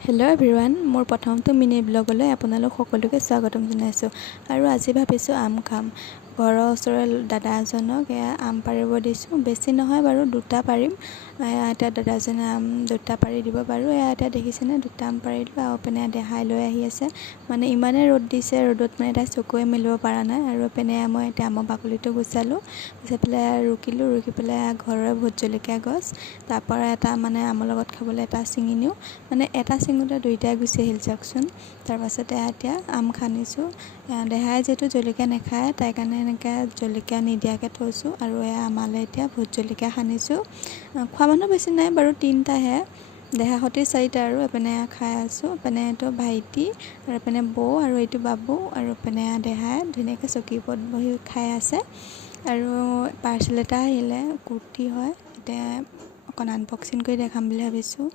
Hello' everyone, মোৰ প্ৰথমটো mini ব্লগলৈ আপোনালোক সকলোকে স্বাগতম জনাইছোঁ। আৰু আজি ভাবিছোঁ আম খাম। ঘৰৰ ওচৰৰে দাদা এজনক আম পাৰিব দিছোঁ। বেছি নহয় বাৰু, 2টা পাৰিম। এতিয়া দাদাজনে আম 2টা পাৰি দিব বাৰু। এতিয়া দেখিছেনে, 2টা আম পাৰিলোঁ। আৰু পিনে দেহাই লৈ আহি আছে। মানে ইমানেই ৰ'দ দিছে, ৰ'দত মানে তাই চকুৱে মেলিব পৰা নাই। আৰু পিনে মই এতিয়া আমৰ বাকলিটো গুচালোঁ, গুচাই পেলাই ৰুকি পেলাই ঘৰৰে ভোট জলকীয়া গছ, তাৰপৰা এটা মানে আমৰ লগত খাবলৈ এটা ছিঙি নিওঁ। মানে এটা ছিঙোতে 2টাই গুচি আহিল চাওকচোন। তাৰপাছতে এতিয়া আম খান্দিছোঁ। দেহাই যিহেতু জলকীয়া নাখায়, তাইৰ কাৰণে এনেকৈ জলকীয়া নিদিয়াকৈ থৈছোঁ। আৰু আমালৈ এতিয়া ভোট জলকীয়া সানিছোঁ। খোৱা মানুহ বেছি নাই বাৰু, 3টাহে। দেহা সৈতে 4টা আৰু এপিনে খাই আছোঁ। এপিনে এইটো ভাইটি, আৰু এপিনে বৌ, আৰু এইটো বাবু, আৰু এপিনে দেহাই ধুনীয়াকৈ চকীৰ ওপৰত বহি খাই আছে। আৰু পাৰ্চেল এটা আহিলে, কুৰ্তি হয়। এতিয়া অকণ আনবক্সিং কৰি দেখাম বুলি ভাবিছোঁ।